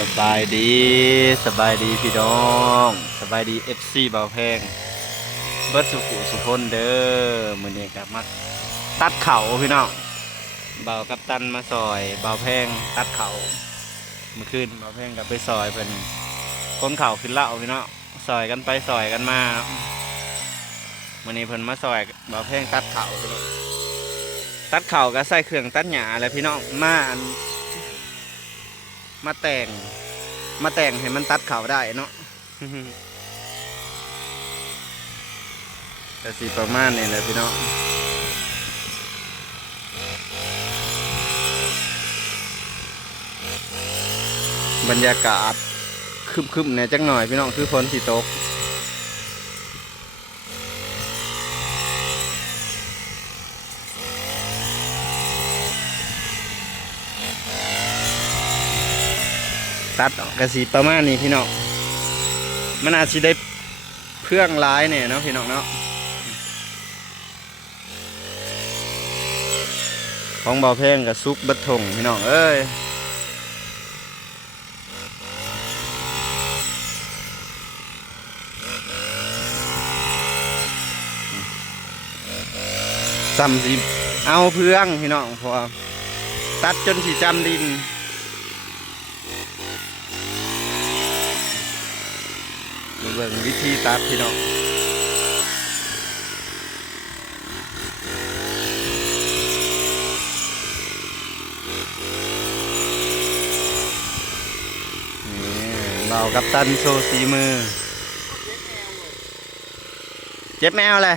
สบายดีสบายดีพี่น้องสบายดีFCเบาแพงเบิดสุขุสุพนเด้อมื้อนี้กลับมาตัดเข่าพี่น้องเบากับตันมาซอยเบาแพงตัดเข่าเมื่อคืนเบาแพงกับไปซอยเพิ่นคนเข่าขึ้นเล่าพี่น้องซอยกันไปซอยกันมามื้อนี้เพิ่นมาซอยเบาแพงตัดเข่าพี่น้องตัดเข่าก็ใส่เครื่องตัดหญ้าแล้วพี่น้องมาแต่งให้มันตัดเข่าได้เนาะ แต่สิประมาณนี้แหละพี่น้องบรรยากาศคึมๆเนี่ยจังหน่อยพี่น้องคือฝนสิตกตัดออกกระสีประมาณนี้พี่น้องมันอาจจะได้เพื่องร้ายเนี่ยเนาะพี่น้องเนาะของเบาแพงกับซุกบัดทงพี่น้องเอ้ยซ้ำสิเอาเพื่องพี่น้องพอตัดจนสิจำดินเบิ่งวิธีตัดพี่น้องเรากับตันโชว์สีมือเจ็บแมวเลย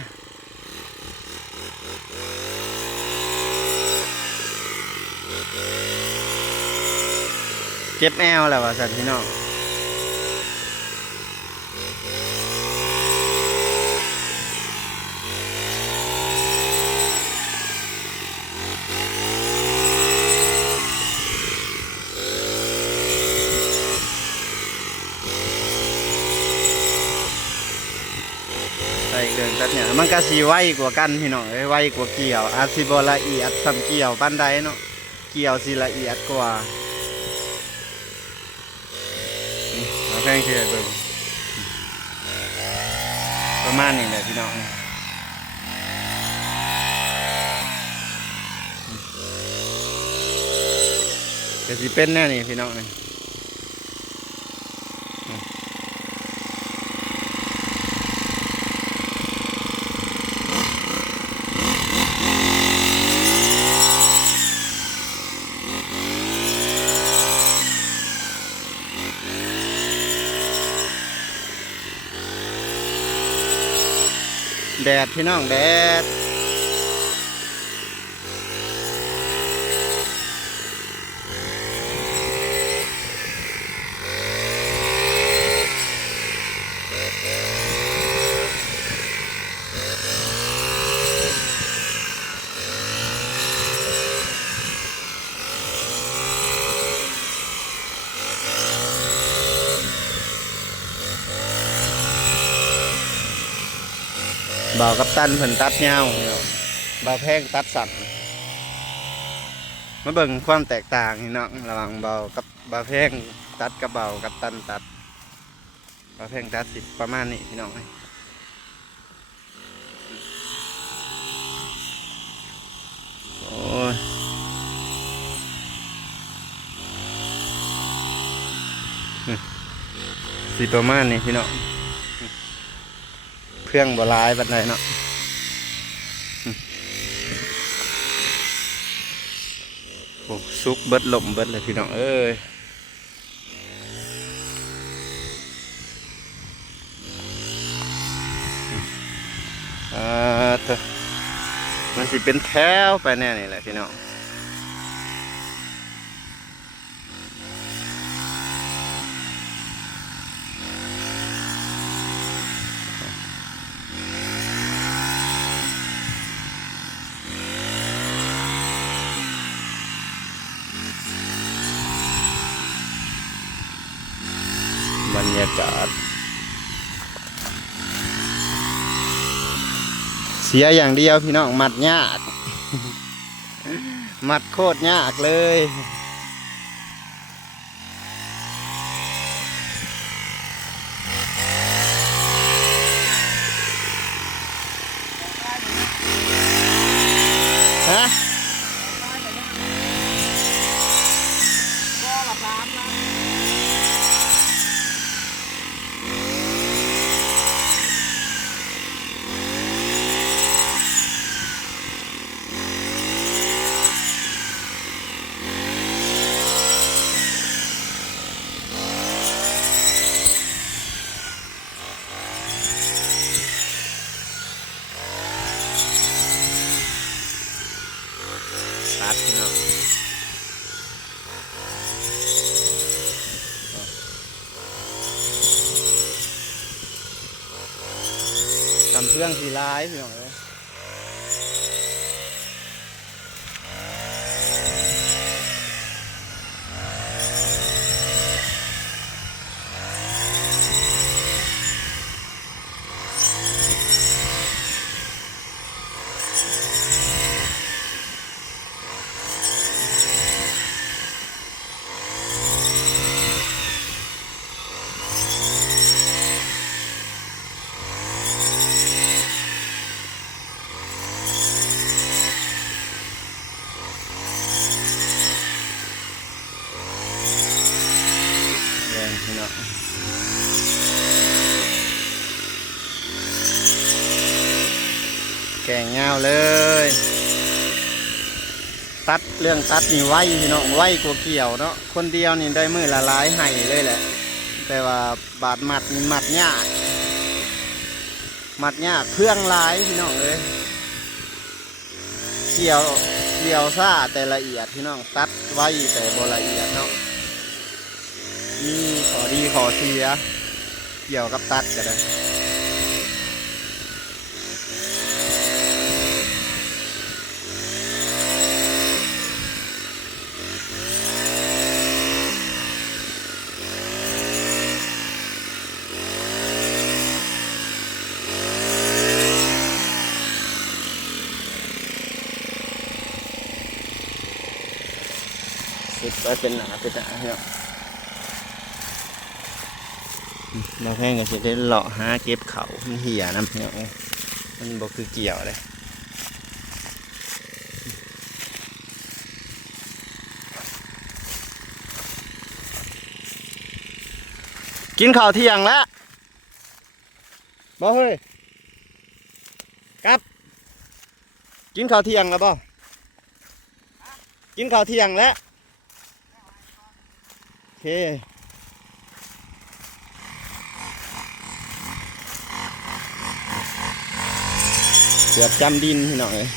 เจ็บแมวแหละว่าสันพี่น้องใส่เครื่องตัดเนี่ยมันก็สีไวกว่ากันพี่น้องไวกว่าเกี่ยวอาจสิบ่ละเอียดซ้ำเกี่ยวปานใดเนาะเกี่ยวสิละเอียดกว่าเราแพงเชื่อเบิ่งประมาณนี้แหละพี่น้องก็สิเป็นแน่นี่พี่น้องนี่แดดพี่น้องแดดเบากับตันเพิ่นตัดยาวเบาแพงตัดสั้นมาเบิ่งความแตกต่างนี่เนาะระหว่างเบากับเบาแพงตัดกับเบากับตันตัดเบาแพงตัดสิประมาณนี้พี่น้องโอ้ยสิประมาณนี้พี่น้องเครื่องบ่ร้ายบัดใดเนาะโอ้ซุกเบิดลมเบิดเลยพี่น้องเอ้ยเถอะมันสิเป็นแถวไปแน่นี่แหละพี่น้องบรรยากาศเสียอย่างเดียวพี่น้องมัดยาก มัดโคตรยากเลย ตัดพี่น้องทำเครื่องสีลายพี่น้องเลยแรงพี่น้องแกงเงาเลยตัดเรื่องตัดนี่ไวพี่น้องไวกว่าเกี่ยวเนาะคนเดียวนี่ได้มือละหลายไห้เลยแหละแต่ว่าบาดมัดนี่มัดยากเครื่องหลายพี่น้องเลยเกี่ยวซ่าแต่ละเอียดพี่น้องตัดไวแต่บ่ละเอียดเนาะมีข้อดีข้อเสียเกี่ยวกับตัดก็ได้สิบไปเป็นหนาพี่น้องเราแพงก็จะได้เลาะหาเก็บเขามันเหี่ยน้ำพี่น้องมันบ่คือเกี่ยวเลยกินข้าวเที่ยงแล้วบ่เฮ้ยครับกินข้าวเที่ยงแล้วบ่กินข้าวเที่ยงแล้วโอเคเกือบจำดินพี่น้องเลย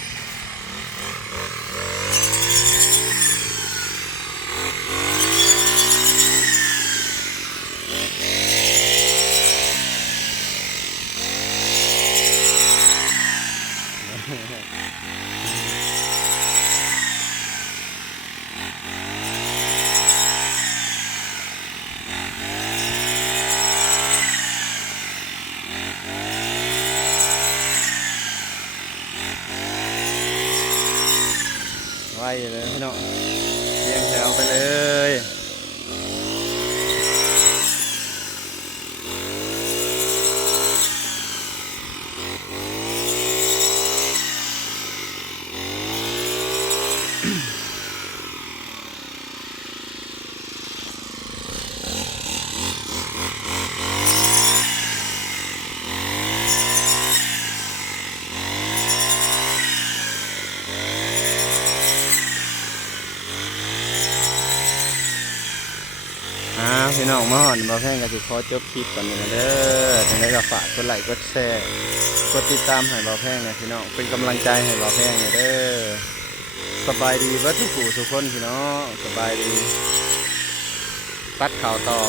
ไว้เลยพี่น้องเรียงแถวไปเลยพี่น้องมาหอนบ่แพงก็สิขอจบคลิปก่อนนี้เด้อจังได๋ก็ฝากกดไลค์กดแชร์กดติดตามให้บ่แพงนะพี่น้องเป็นกำลังใจให้บ่แพงเด้อสบายดีเบิดทุกผู้ทุกคนพี่น้องสบายดีตัดข่าวต่อ